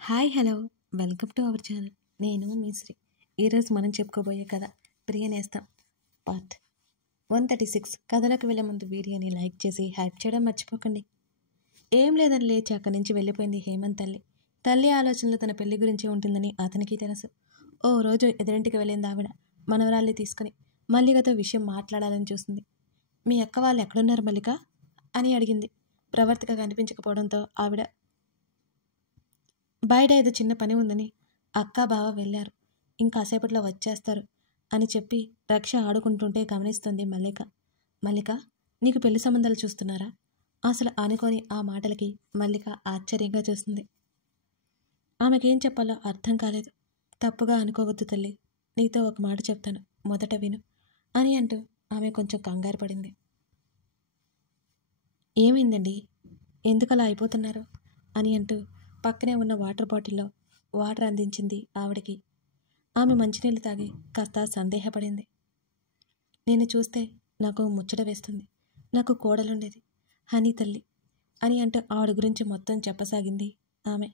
Hi hello welcome to our channel. నేను మీ శ్రీ. ఈరోజు మనం చెప్పుకోబోయే కథ ప్రియనేస్తం పార్ట్ 136. కథలోకి వెళ్ళే ముందు వీడియోని లైక్ చేసి హైప్ చేయడం మర్చిపోకండి. ఏం లేదని లేచి అక్కడి నుంచి వెళ్ళిపోయింది హేమంత్ తల్లి. తల్లి ఆలోచనలు తన పెళ్లి గురించే ఉంటుందని అతనికి తెలుసు. ఓ రోజు ఎదురింటికి వెళ్ళింది ఆవిడ మనవరాల్ని తీసుకుని మల్లికతో విషయం మాట్లాడాలని చూసింది. మీ అక్క వాళ్ళు ఎక్కడున్నారు మల్లిక అని అడిగింది. ప్రవర్తిక కనిపించకపోవడంతో ఆవిడ బయట ఏదో చిన్న పని ఉందని అక్క బావ వెళ్ళారు, ఇంకాసేపట్లో వచ్చేస్తారు అని చెప్పి రక్ష ఆడుకుంటుంటే గమనిస్తుంది మల్లిక. మల్లిక, నీకు పెళ్లి సంబంధాలు చూస్తున్నారా? అసలు అనుకోని ఆ మాటలకి మల్లిక ఆశ్చర్యంగా చూస్తుంది. ఆమెకేం చెప్పాలో అర్థం కాలేదు. తప్పుగా అనుకోవద్దు తల్లి, నీతో ఒక మాట చెప్తాను, మొదట విను అని అంటూ ఆమె కొంచెం కంగారు పడింది. ఏమైందండి, ఎందుకలా అయిపోతున్నారు అని అంటూ పక్కనే ఉన్న వాటర్ బాటిల్లో వాటర్ అందించింది ఆవిడకి. ఆమె మంచినీళ్ళు తాగి కాస్త సందేహపడింది. నేను చూస్తే నాకు ముచ్చట వేస్తుంది, నాకు కోడలుండేది హనీ తల్లి అని అంటూ ఆవిడ గురించి మొత్తం చెప్పసాగింది ఆమె.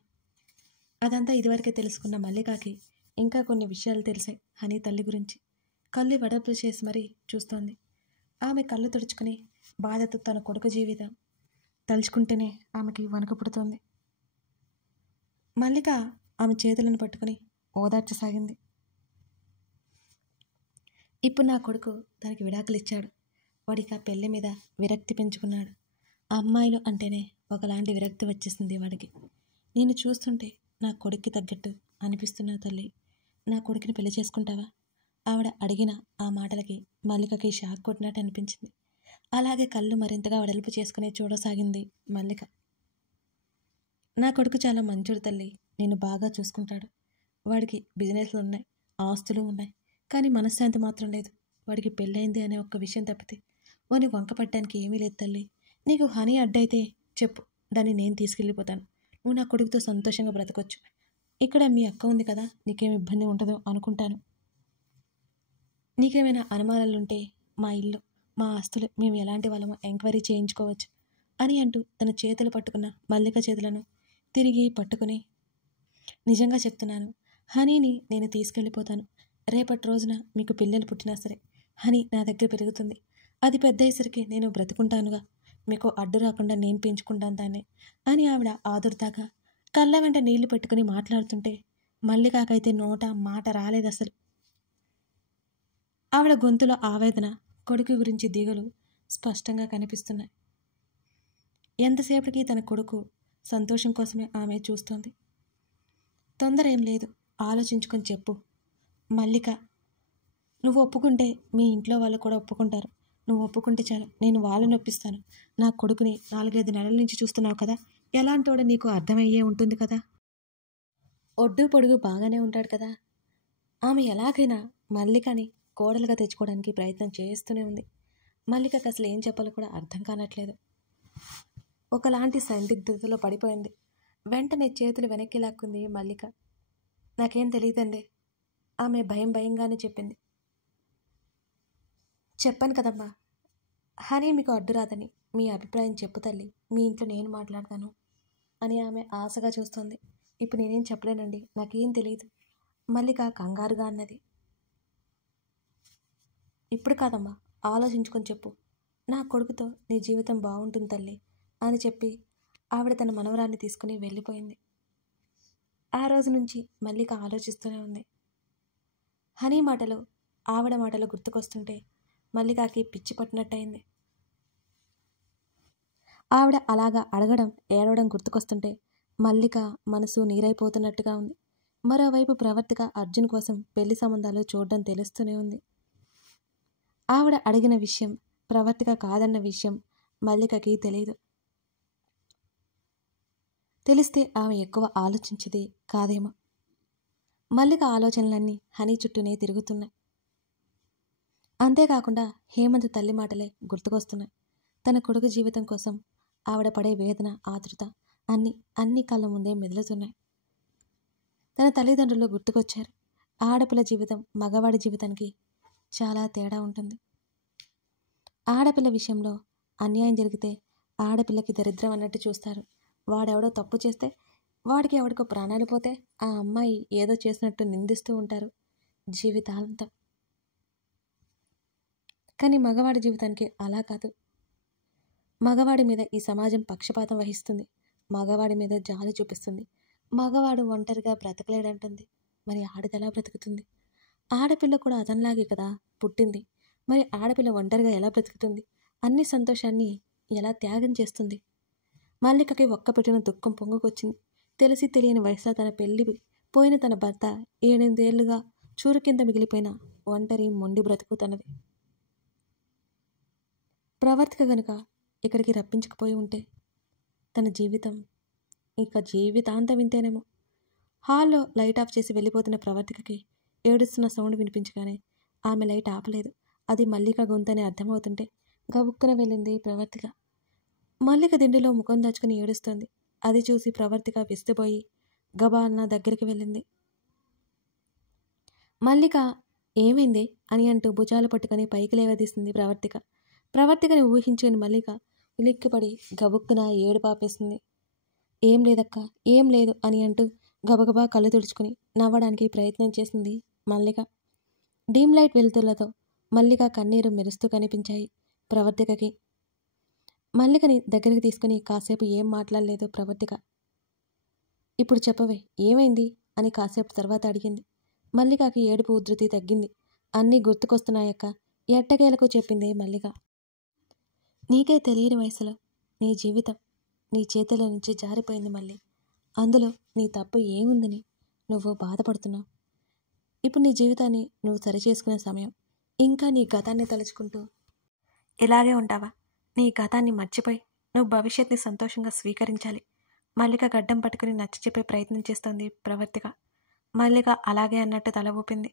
అదంతా ఇదివరకే తెలుసుకున్న మల్లికాకి ఇంకా కొన్ని విషయాలు తెలిసాయి హనీ తల్లి గురించి. కళ్ళు వెడల్పు చేసి మరీ చూస్తోంది. ఆమె కళ్ళు తుడుచుకుని బాధతో తన కొడుకు జీవితం తలుచుకుంటేనే ఆమెకి వణుకు పుడుతోంది. మల్లిక ఆమె చేతులను పట్టుకుని ఓదార్చసాగింది. ఇప్పుడు నా కొడుకు తనకి విడాకులు ఇచ్చాడు. వాడికి ఆ పెళ్లి మీద విరక్తి పెంచుకున్నాడు. అమ్మాయిలు అంటేనే ఒకలాంటి విరక్తి వచ్చేసింది వాడికి. నేను చూస్తుంటే నా కొడుక్కి తగ్గట్టు అనిపిస్తున్నావు తల్లి, నా కొడుకుని పెళ్లి చేసుకుంటావా? ఆవిడ అడిగిన ఆ మాటలకి మల్లికకి షాక్ కొట్టినట్టు అనిపించింది. అలాగే కళ్ళు మరింతగా వెడల్పు చేసుకుని చూడసాగింది మల్లిక. నా కొడుకు చాలా మంచోడు తల్లి, నేను బాగా చూసుకుంటాడు. వాడికి బిజినెస్లు ఉన్నాయి, ఆస్తులు ఉన్నాయి, కానీ మనశ్శాంతి మాత్రం లేదు. వాడికి పెళ్ళైంది అనే ఒక్క విషయం తప్పితే వాడిని వంకపట్టడానికి ఏమీ లేదు తల్లి. నీకు హనీ అడ్డైతే చెప్పు, దాన్ని నేను తీసుకెళ్ళిపోతాను. నువ్వు నా కొడుకుతో సంతోషంగా బ్రతకొచ్చు. ఇక్కడ మీ అక్క ఉంది కదా, నీకేం ఇబ్బంది ఉంటుందో అనుకుంటాను. నీకేమైనా అనుమానాలుంటే మా ఇల్లు, మా ఆస్తులు, మేము ఎలాంటి వాళ్ళమో ఎంక్వైరీ చేయించుకోవచ్చు అని అంటూ తన చేతులు పట్టుకున్న మల్లిక చేతులను తిరిగి పట్టుకుని, నిజంగా చెప్తున్నాను, హనీని నేను తీసుకెళ్ళిపోతాను. రేపటి రోజున మీకు పిల్లలు పుట్టినా సరే హనీ నా దగ్గర పెరుగుతుంది. అది పెద్ద అయ్యేసరికి నేను బ్రతుకుంటానుగా, మీకు అడ్డు రాకుండా నేను పెంచుకుంటాను దాన్ని అని ఆవిడ ఆదుర్దాగా కళ్ళ వెంట నీళ్లు పెట్టుకుని మాట్లాడుతుంటే మల్లికాకైతే నోట మాట రాలేదు అసలు. ఆవిడ గొంతులో ఆవేదన, కొడుకు గురించి దిగులు స్పష్టంగా కనిపిస్తున్నాయి. ఎంతసేపటికి తన కొడుకు సంతోషం కోసమే ఆమె చూస్తోంది. తొందర ఏం లేదు, ఆలోచించుకొని చెప్పు మల్లిక. నువ్వు ఒప్పుకుంటే మీ ఇంట్లో వాళ్ళు కూడా ఒప్పుకుంటారు. నువ్వు ఒప్పుకుంటే చాలు, నేను వాళ్ళని ఒప్పిస్తాను. నా కొడుకుని 4-5 నెలల నుంచి చూస్తున్నావు కదా, ఎలాంటోడో నీకు అర్థమయ్యే ఉంటుంది కదా. ఒడ్డు పొడుగు బాగానే ఉంటాడు కదా. ఆమె ఎలాగైనా మల్లికని కోడలుగా తెచ్చుకోవడానికి ప్రయత్నం చేస్తూనే ఉంది. మల్లికకు అసలు ఏం చెప్పాలో కూడా అర్థం కానట్లేదు. ఒకలాంటి సందిగ్ధతలో పడిపోయింది. వెంటనే చేతులు వెనక్కి లాక్కుంది మల్లిక. నాకేం తెలియదండి, ఆమె భయంగానే చెప్పింది. చెప్పాను కదమ్మా, హనీ మీకు అడ్డు రాదని. మీ అభిప్రాయం చెప్పు తల్లి, మీ ఇంట్లో నేను మాట్లాడతాను అని ఆమె ఆశగా చూస్తోంది. ఇప్పుడు నేనేం చెప్పలేనండి, నాకేం తెలియదు మల్లిక కంగారుగా అన్నది. ఇప్పుడు కాదమ్మా, ఆలోచించుకొని చెప్పు. నా కొడుకుతో నీ జీవితం బాగుంటుంది తల్లి అని చెప్పి ఆవిడ తన మనవరాన్ని తీసుకుని వెళ్ళిపోయింది. ఆ రోజు నుంచి మల్లిక ఆలోచిస్తూనే ఉంది. హనీ మాటలు, ఆవిడ మాటలు గుర్తుకొస్తుంటే మల్లికకి పిచ్చి పట్టినట్టయింది. ఆవిడ అలాగా అడగడం, ఏడవడం గుర్తుకొస్తుంటే మల్లిక మనసు నీరైపోతున్నట్టుగా ఉంది. మరోవైపు ప్రవర్తిక అర్జున్ కోసం పెళ్లి సంబంధాలు చూడడం తెలుస్తూనే ఉంది. ఆవిడ అడిగిన విషయం ప్రవర్తిక కాదన్న విషయం మల్లికకి తెలియదు. తెలిస్తే ఆమె ఎక్కువ ఆలోచించేది కాదేమో. మల్లిక ఆలోచనలన్నీ హనీ చుట్టూనే తిరుగుతున్నాయి. అంతేకాకుండా హేమంత్ తల్లి మాటలే గుర్తుకొస్తున్నాయి. తన కొడుకు జీవితం కోసం ఆవిడ పడే వేదన, ఆతృత అన్ని కళ్ళ ముందే మెదులుతున్నాయి. తన తల్లిదండ్రులు గుర్తుకొచ్చారు. ఆడపిల్ల జీవితం మగవాడి జీవితానికి చాలా తేడా ఉంటుంది. ఆడపిల్ల విషయంలో అన్యాయం జరిగితే ఆడపిల్లకి దరిద్రం అన్నట్టు చూస్తారు. వాడెవడో తప్పు చేస్తే వాడికి ఎవడికో ప్రాణాలు పోతే ఆ అమ్మాయి ఏదో చేసినట్టు నిందిస్తూ ఉంటారు జీవితాంతం. కానీ మగవాడి జీవితానికి అలా కాదు. మగవాడి మీద ఈ సమాజం పక్షపాతం వహిస్తుంది. మగవాడి మీద జాలి చూపిస్తుంది. మగవాడు ఒంటరిగా బ్రతకలేడంటుంది. మరి ఆడదెలా బ్రతుకుతుంది? ఆడపిల్ల కూడా అతనిలాగే కదా పుట్టింది. మరి ఆడపిల్ల ఒంటరిగా ఎలా బ్రతుకుతుంది? అన్ని సంతోషాన్ని ఎలా త్యాగం చేస్తుంది? మల్లికకి ఒక్క పెట్టిన దుఃఖం పొంగుకొచ్చింది. తెలిసి తెలియని వయసులో తన పెళ్లి పోయిన తన భర్త 7 ఏళ్లుగా చూరు కింద మిగిలిపోయిన ఒంటరి మొండి బ్రతుకు తనది. ప్రవర్తిక గనుక ఇక్కడికి రప్పించకపోయి ఉంటే తన జీవితం ఇక జీవితాంతం వింతేనేమో. హాల్లో లైట్ ఆఫ్ చేసి వెళ్ళిపోతున్న ప్రవర్తికకి ఏడుస్తున్న సౌండ్ వినిపించగానే ఆమె లైట్ ఆపలేదు. అది మల్లిక గొంతని అర్థమవుతుంటే గబుక్కున వెళ్ళింది ప్రవర్తిక. మల్లిక దిండిలో ముఖం దాచుకుని ఏడుస్తోంది. అది చూసి ప్రవర్తిక విస్తుపోయి గబాలన దగ్గరికి వెళ్ళింది. మల్లిక ఏమైంది అని అంటూ భుజాలు పట్టుకుని పైకి లేవదీసింది ప్రవర్తిక. ప్రవర్తికని ఊహించుకుని మల్లిక ఉలిక్కిపడి గబుక్కున ఏడుపాపేసింది. ఏం లేదక్క, ఏం లేదు అని అంటూ గబగబా కళ్ళు తుడుచుకుని నవ్వడానికి ప్రయత్నం చేసింది మల్లిక. డీమ్ లైట్ వెలుతుర్లతో మల్లిక కన్నీరు మెరుస్తూ కనిపించాయి ప్రవర్తికకి. మల్లికని దగ్గరికి తీసుకుని కాసేపు ఏం మాట్లాడలేదు ప్రవర్తిక. ఇప్పుడు చెప్పవే ఏమైంది అని కాసేపు తర్వాత అడిగింది. మల్లికకి ఏడుపు ఉధృతి తగ్గింది. అన్నీ గుర్తుకొస్తున్నాయక్క, ఎట్టకేలకు చెప్పింది మల్లిక. నీకే తెలియని వయసులో నీ జీవితం నీ చేతుల నుంచి జారిపోయింది మళ్ళీ. అందులో నీ తప్పు ఏముందని నువ్వు బాధపడుతున్నావు. ఇప్పుడు నీ జీవితాన్ని నువ్వు సరిచేసుకునే సమయం. ఇంకా నీ గతాన్ని తలుచుకుంటూ ఇలాగే ఉంటావా? నీ గతాన్ని మర్చిపోయి నువ్వు భవిష్యత్ని సంతోషంగా స్వీకరించాలి. మల్లిక గడ్డం పట్టుకుని నచ్చ చెప్పే ప్రయత్నం చేస్తోంది ప్రవర్తిక. మల్లిక అలాగే అన్నట్టు తల ఊపింది.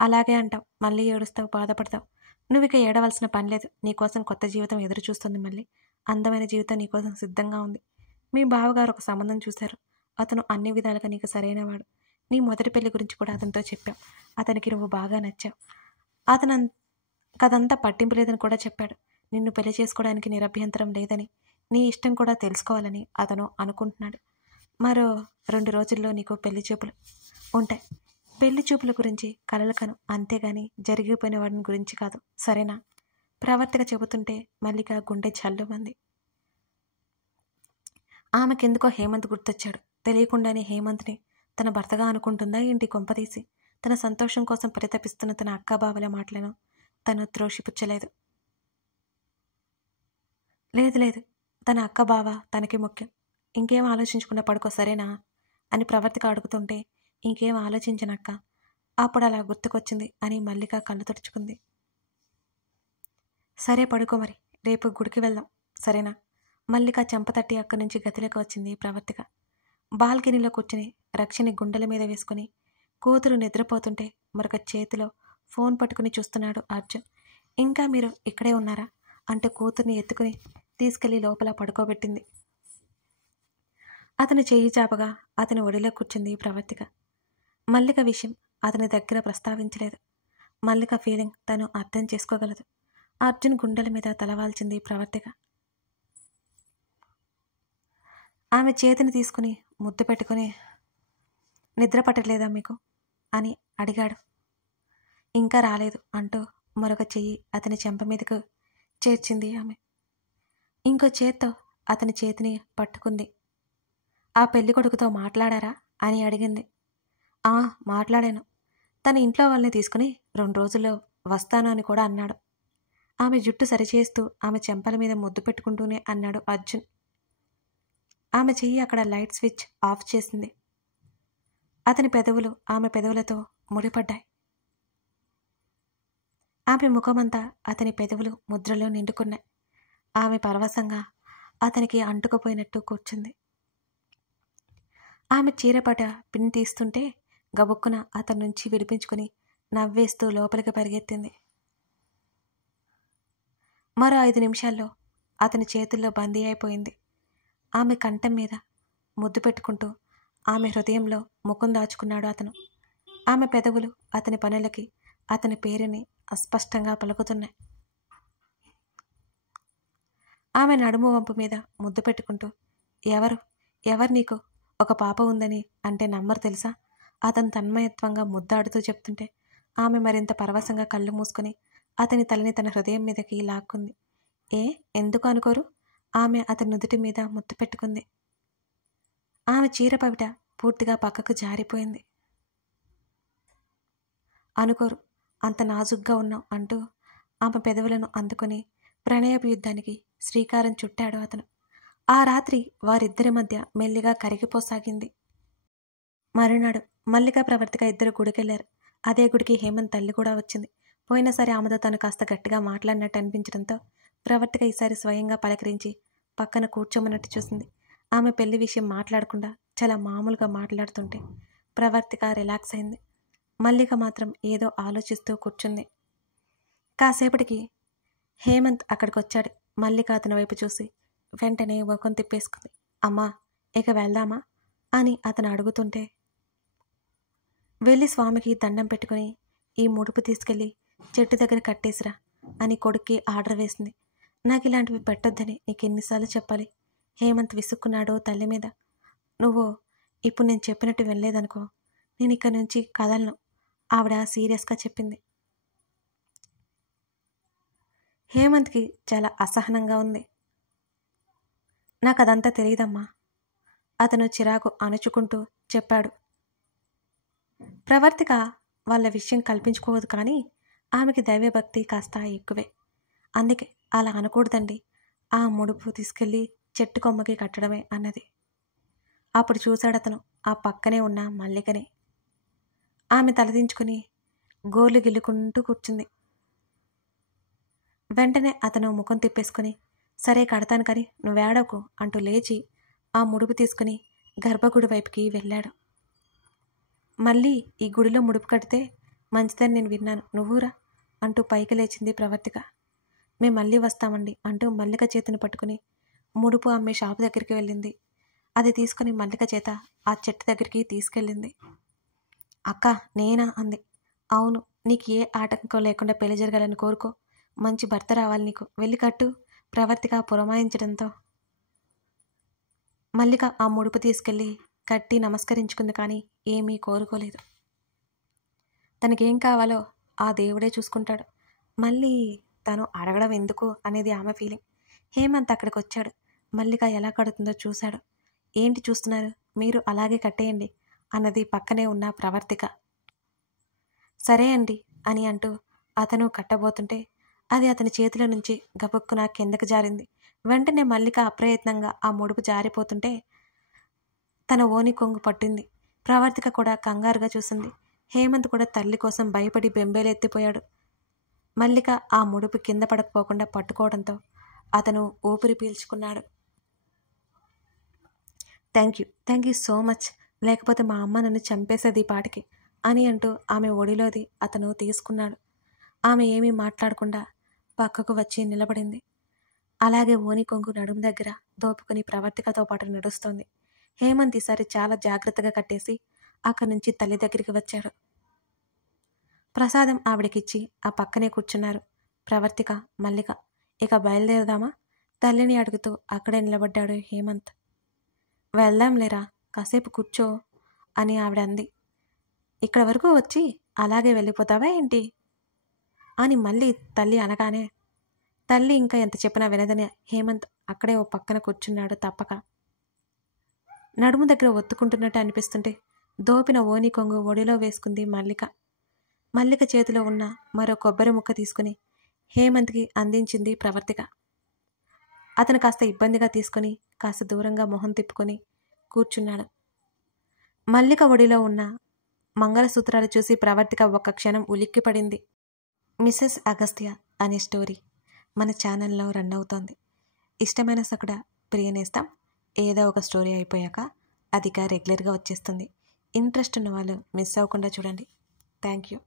అలాగే అంటావు, మళ్ళీ ఏడుస్తావు, బాధపడతావు. నువ్వు ఇక ఏడవలసిన పని లేదు. నీకోసం కొత్త జీవితం ఎదురు చూస్తుంది మళ్ళీ. అందమైన జీవితం నీకోసం సిద్ధంగా ఉంది. మీ బావగారు ఒక సంబంధం చూశారు. అతను అన్ని విధాలుగా నీకు సరైనవాడు. నీ మొదటి పెళ్లి గురించి కూడా అతనితో చెప్పావు. అతనికి నువ్వు బాగా నచ్చావు. అతను కదంతా పట్టింపు లేదని కూడా చెప్పాడు. నిన్ను పెళ్లి చేసుకోవడానికి నిరభ్యంతరం లేదని, నీ ఇష్టం కూడా తెలుసుకోవాలని అతను అనుకుంటున్నాడు. మరో 2 రోజుల్లో నీకు పెళ్లి చూపులు ఉంటాయి. పెళ్లి చూపుల గురించి కలలు కను, అంతేగాని జరిగిపోయిన వాడిని గురించి కాదు, సరేనా? ప్రవర్తిక చెబుతుంటే మల్లిక గుండె జల్లుమంది. ఆమెకెందుకో హేమంత్ గుర్తొచ్చాడు. తెలియకుండానే హేమంత్ని తన భర్తగా అనుకుంటుందా ఏంటి కొంపదీసి? తన సంతోషం కోసం పరితపిస్తున్న తన అక్కాబావల మాటలను తను త్రోషిపుచ్చలేదు. లేదు, తన అక్క బావ తనకి ముఖ్యం. ఇంకేం ఆలోచించకుండా పడుకో, సరేనా అని ప్రవర్తిక అడుగుతుంటే ఇంకేం ఆలోచించనక్క, అప్పుడు అలా గుర్తుకొచ్చింది అని మల్లిక కళ్ళు తుడుచుకుంది. సరే పడుకో మరి, రేపు గుడికి వెళ్దాం, సరేనా? మల్లిక చెంపతట్టి అక్కడి నుంచి గదిలోకి వచ్చింది ప్రవర్తిక. బాల్కనీలో కూర్చుని రక్షని గుండెల మీద వేసుకుని కూతురు నిద్రపోతుంటే మరొక చేతిలో ఫోన్ పట్టుకుని చూస్తున్నాడు అర్జున్. ఇంకా మీరు ఇక్కడే ఉన్నారా అంటూ కూతుర్ని ఎత్తుకుని తీసుకెళ్లి లోపల పడుకోబెట్టింది. అతని చెయ్యి చాపగా అతని ఒడిలో కూర్చుంది ప్రవర్తిక. మల్లిక విషయం అతని దగ్గర ప్రస్తావించలేదు. మల్లిక ఫీలింగ్ తను అర్థం చేసుకోగలదు. అర్జున్ గుండెల మీద తలవాల్చింది ప్రవర్తిక. ఆమె చేతిని తీసుకుని ముద్దు పెట్టుకుని, నిద్ర పట్టలేదా మీకు అని అడిగాడు. ఇంకా రాలేదు అంటూ మరొక చెయ్యి అతని చెంప మీదకు చేర్చింది ఆమె. ఇంకో చేత్తో అతని చేతిని పట్టుకుంది. ఆ పెళ్లి కొడుకుతో మాట్లాడారా అని అడిగింది. మాట్లాడాను. తన ఇంట్లో వాళ్ళని తీసుకుని 2 రోజుల్లో వస్తాను అని కూడా అన్నాడు. ఆమె జుట్టు సరిచేస్తూ ఆమె చెంపల మీద ముద్దు పెట్టుకుంటూనే అన్నాడు అర్జున్. ఆమె చెయ్యి అక్కడ లైట్ స్విచ్ ఆఫ్ చేసింది. అతని పెదవులు ఆమె పెదవులతో ముడిపడ్డాయి. ఆమె ముఖమంతా అతని పెదవులు ముద్రలో నిండుకున్నాయి. ఆమె పరవశంగా అతనికి అంటుకుపోయినట్టు కూర్చుంది. ఆమె చీరపట పిన్ తీస్తుంటే గబుక్కున అతని నుంచి విడిపించుకుని నవ్వేస్తూ లోపలికి పరిగెత్తింది. మరో 5 నిమిషాల్లో అతని చేతుల్లో బందీ అయిపోయింది. ఆమె కంఠం మీద ముద్దు పెట్టుకుంటూ ఆమె హృదయంలో ముఖం దాచుకున్నాడు అతను. ఆమె పెదవులు అతని పనులకి అతని పేరుని అస్పష్టంగా పలుకుతున్నాయి. ఆమె నడుము వంపు మీద ముద్దు పెట్టుకుంటూ ఎవరు నీకు ఒక పాప ఉందని అంటే నమ్మరు తెలుసా? అతను తన్మయత్వంగా ముద్దాడుతూ చెప్తుంటే ఆమె మరింత పరవశంగా కళ్ళు మూసుకొని అతని తలని తన హృదయం మీదకి లాక్కుంది. ఎందుకు అనుకోరు? ఆమె అతని నుదుటి మీద ముద్దు పెట్టుకుంది. ఆమె చీర పవిట పూర్తిగా పక్కకు జారిపోయింది. అనుకోరు, అంత నాజుగ్గా ఉన్నావు అంటూ ఆమె పెదవులను అందుకొని ప్రణయపు యుద్ధానికి శ్రీకారం చుట్టాడు అతను. ఆ రాత్రి వారిద్దరి మధ్య మెల్లిగా కరిగిపోసాగింది. మరునాడు మల్లిక, ప్రవర్తిక ఇద్దరు గుడికెళ్లారు. అదే గుడికి హేమంత్ తల్లి కూడా వచ్చింది. పోయినసారి ఆమెతో తను కాస్త గట్టిగా మాట్లాడినట్టు అనిపించడంతో ప్రవర్తిక ఈసారి స్వయంగా పలకరించి పక్కన కూర్చోమన్నట్టు చూసింది. ఆమె పెళ్లి విషయం మాట్లాడకుండా చాలా మామూలుగా మాట్లాడుతుంటే ప్రవర్తిక రిలాక్స్ అయింది. మల్లిక మాత్రం ఏదో ఆలోచిస్తూ కూర్చుంది. కాసేపటికి హేమంత్ అక్కడికి వచ్చాడు. మల్లిక అతని వైపు చూసి వెంటనే ముఖం తిప్పేసుకుంది. అమ్మా, ఇక వెళ్దామా అని అతను అడుగుతుంటే, వెళ్ళి స్వామికి దండం పెట్టుకుని ఈ ముడుపు తీసుకెళ్ళి చెట్టు దగ్గర కట్టేసిరా అని కొడుక్కి ఆర్డర్ వేసింది. నాకు ఇలాంటివి పెట్టొద్దని నీకు ఎన్నిసార్లు చెప్పాలి? హేమంత్ విసుక్కున్నాడో తల్లి మీద. నువ్వు ఇప్పుడు నేను చెప్పినట్టు వెళ్ళలేదనుకో, నేను ఇక్కడి నుంచి కదలను, ఆవిడ సీరియస్గా చెప్పింది. హేమంత్కి చాలా అసహనంగా ఉంది. నాకు అదంతా తెలియదమ్మా, అతను చిరాకు అణుచుకుంటూ చెప్పాడు. ప్రవర్తిక వాళ్ళ విషయం కల్పించుకోవద్దు, కానీ ఆమెకి దైవభక్తి కాస్త ఎక్కువే. అందుకే అలా అనకూడదండి, ఆ ముడుపు తీసుకెళ్ళి చెట్టు కొమ్మకి కట్టడమే అన్నది. అప్పుడు చూశాడతను ఆ పక్కనే ఉన్న మల్లికని. ఆమె తలదించుకుని గోర్లు గిల్లుకుంటూ కూర్చుంది. వెంటనే అతను ముఖం తిప్పేసుకుని, సరే కడతాను కానీ నువ్వేడకు అంటూ లేచి ఆ ముడుపు తీసుకుని గర్భగుడి వైపుకి వెళ్ళాడు. మళ్ళీ ఈ గుడిలో ముడుపు కడితే మంచిదని నేను విన్నాను, నువ్వురా అంటూ పైకి లేచింది ప్రవర్తిక. మేము మళ్ళీ వస్తామండి అంటూ మల్లిక చేతిని పట్టుకుని ముడుపు అమ్మే షాపు దగ్గరికి వెళ్ళింది. అది తీసుకుని మల్లిక చేత ఆ చెట్టు దగ్గరికి తీసుకెళ్ళింది. అక్క, నేనా అంది. అవును, నీకు ఏ ఆటంకం లేకుండా పెళ్లి జరగాలని కోరుకో, మంచి భర్త రావాలి నీకు, వెళ్ళి కట్టు ప్రవర్తిక పురమాయించడంతో మల్లిక ఆ ముడుపు తీసుకెళ్ళి కట్టి నమస్కరించుకుంది. కానీ ఏమీ కోరుకోలేదు. తనకేం కావాలో ఆ దేవుడే చూసుకుంటాడు, మళ్ళీ తను అడగడం ఎందుకు అనేది ఆమె ఫీలింగ్. హేమంత్ అక్కడికి వచ్చాడు. మల్లిక ఎలా కడుతుందో చూశాడు. ఏంటి చూస్తున్నారు, మీరు అలాగే కట్టేయండి అన్నది పక్కనే ఉన్న ప్రవర్తిక. సరే అండి అని అంటూ అతను కట్టబోతుంటే అది అతని చేతిలో నుంచి గబుక్కున కిందకు జారింది. వెంటనే మల్లిక అప్రయత్నంగా ఆ ముడుపు జారిపోతుంటే తన ఓని కొంగు పట్టింది. ప్రవర్తిక కూడా కంగారుగా చూసింది. హేమంత్ కూడా తల్లి కోసం భయపడి బెంబేలెత్తిపోయాడు. మల్లిక ఆ ముడుపు కింద పడకపోకుండా పట్టుకోవడంతో అతను ఊపిరి పీల్చుకున్నాడు. థ్యాంక్ యూ సో మచ్, లేకపోతే మా అమ్మ నన్ను చంపేసేది పాటికి అని అంటూ ఆమె ఒడిలోది అతను తీసుకున్నాడు. ఆమె ఏమీ మాట్లాడకుండా పక్కకు వచ్చి నిలబడింది. అలాగే ఓని కొంగు నడుము దగ్గర దోపుకుని ప్రవర్తికతో పాటు నడుస్తోంది. హేమంత్ ఈసారి చాలా జాగ్రత్తగా కట్టేసి అక్కడి నుంచి తల్లి దగ్గరికి వచ్చాడు. ప్రసాదం ఆవిడకిచ్చి ఆ పక్కనే కూర్చున్నారు ప్రవర్తిక, మల్లిక. ఇక బయలుదేరదామా తల్లిని అడుగుతూ అక్కడే నిలబడ్డాడు హేమంత్. వెళ్దాంలేరా, కాసేపు కూర్చో అని ఆవిడ అంది. ఇక్కడ వరకు వచ్చి అలాగే వెళ్ళిపోతావా ఏంటి అని మళ్ళీ తల్లి అనగానే తల్లి ఇంకా ఎంత చెప్పినా వినదని హేమంత్ అక్కడే ఓ పక్కన కూర్చున్నాడు తప్పక. నడుము దగ్గర ఒత్తుకుంటున్నట్టు అనిపిస్తుంటే దోపిన ఓని కొంగు ఒడిలో వేసుకుంది మల్లిక. మల్లిక చేతిలో ఉన్న మరో కొబ్బరి ముక్క తీసుకుని హేమంత్కి అందించింది ప్రవర్తిక. అతను కాస్త ఇబ్బందిగా తీసుకుని కాస్త దూరంగా మొహం తిప్పుకొని కూర్చున్నాడు. మల్లిక ఒడిలో ఉన్న మంగళసూత్రాలు చూసి ప్రవర్తిక ఒక్క క్షణం ఉలిక్కిపడింది. మిసెస్ అగస్త్య అనే స్టోరీ మన ఛానల్లో రన్ అవుతోంది. ఇష్టమైన సకుడ ప్రియనేస్తాం. ఏదో ఒక స్టోరీ అయిపోయాక అదిగా రెగ్యులర్గా వచ్చేస్తుంది. ఇంట్రెస్ట్ ఉన్న వాళ్ళు మిస్ అవ్వకుండా చూడండి. Thank you.